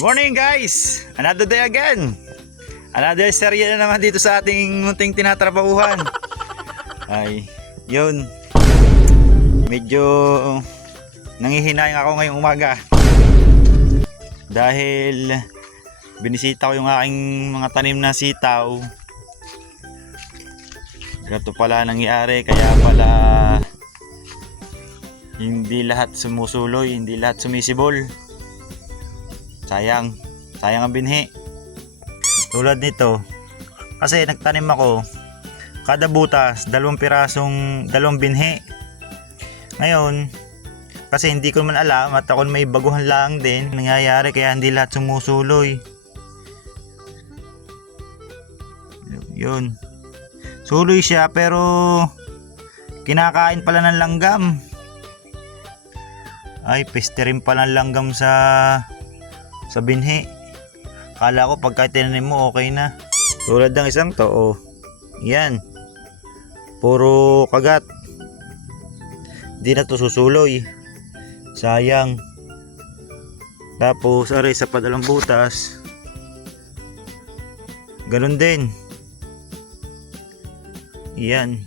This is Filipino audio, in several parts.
Morning guys! Another day again! Another serye na naman dito sa ating munting tinatrabahuhan. Ay, yun. Medyo nangihinayang ako ngayong umaga. Dahil binisita ko yung aking mga tanim na sitaw. Gato pala nangyari, kaya pala hindi lahat sumusuloy, hindi lahat sumisibol. Sayang ang binhi. Tulad nito, kasi nagtanim ako, kada butas, 2 pirasong, 2 binhi. Ngayon, kasi hindi ko man alam at ako may baguhan lang din nangyayari, kaya hindi lahat sumusuloy. Yun. Suloy siya pero kinakain pala ng langgam. Ay, peste rin pala ng langgam sa binhi. Kala ko pagka tinanim mo okay na. Tulad ng isang to, oh. Yan. Puro kagat. Di na to susuloy. Sayang. Tapos, aray, sa padalang butas. Ganun din. Yan.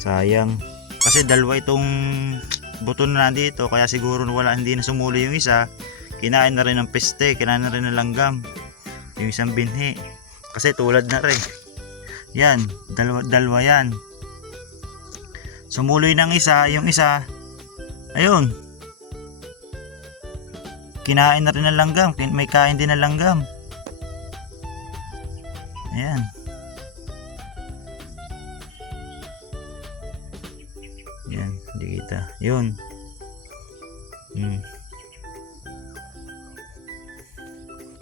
Sayang. Kasi dalawa itong buto na nandito, kaya siguro hindi na sumuloy yung isa. Kinain na rin ng peste, kinain na rin ng langgam yung isang binhi. Kasi tulad na rin. Yan, dalawa yan. Sumuloy ng isa, yung isa, ayun, kinain na rin ng langgam, may kain din ng langgam. Ayan. Yan, hindi kita. Yun.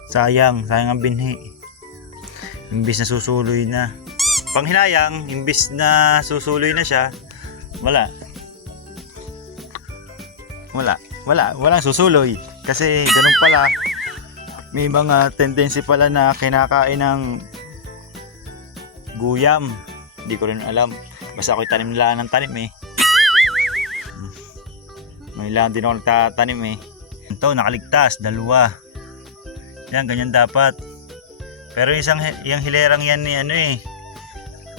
Sayang ang binhi. Imbis na susuloy na. Panghinayang, imbis na susuloy na siya, walang susuloy. Kasi ganun pala. May mga tendency pala na kinakain ng guyam. Hindi ko rin alam. Basta ako'y tanim lang ng tanim eh. May lang din ako nagtatanim eh. Ito, nakaligtas, 2. Yan, ganyan dapat. Pero yung hilerang yan ni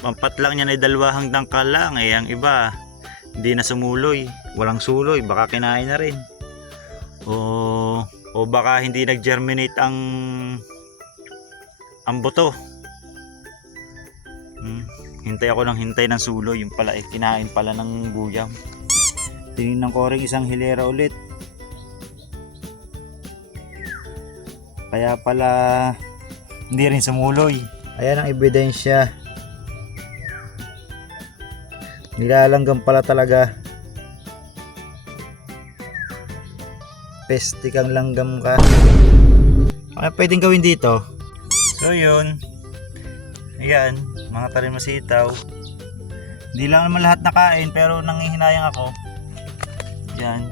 pampat lang yan ay 2 hanggang lang eh. Ang iba, hindi na sumuloy. Walang suloy, baka kinain na rin. O baka hindi nag-germinate ang buto. Hintay ako ng suloy. Yung pala kinain pala ng guyam. Tingnan ko rin isang hilera ulit. Kaya pala hindi rin sumuloy. Ayan ang ebidensya. Nilalanggam pala talaga. Peste kang langgam ka. Ano pwedeng gawin dito? So yun. Ayan, mga tanim na sitaw. Hindi lang naman lahat nakain, pero nangihinayang ako. Yan.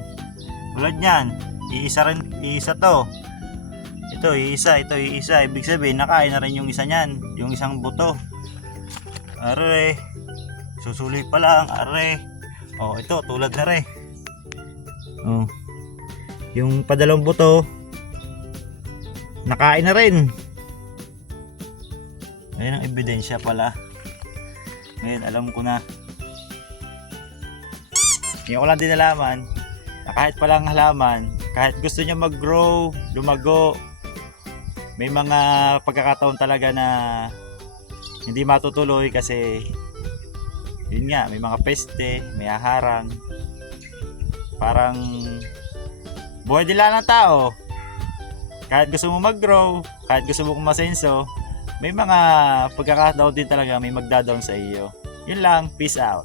Tulad yan. Iisa to. Ito iisa. Ibig sabihin nakain na rin yung isa niyan. Yung isang buto. Are. Susuloy pa lang. Are. Oh, ito tulad na rin. Oh. Yung padalawang buto nakain na rin. Ayun ang ebidensya pala. Ngayon alam ko na. Ngayon ko lang din nalaman na kahit palang halaman, kahit gusto niya mag-grow, lumago, may mga pagkakataon talaga na hindi matutuloy kasi yun nga, may mga peste, may haharang. Parang buhay nila ng tao. Kahit gusto mo mag-grow, kahit gusto mo kumasenso, may mga pagkakataon din talaga may magda-down sa iyo. Yun lang, peace out.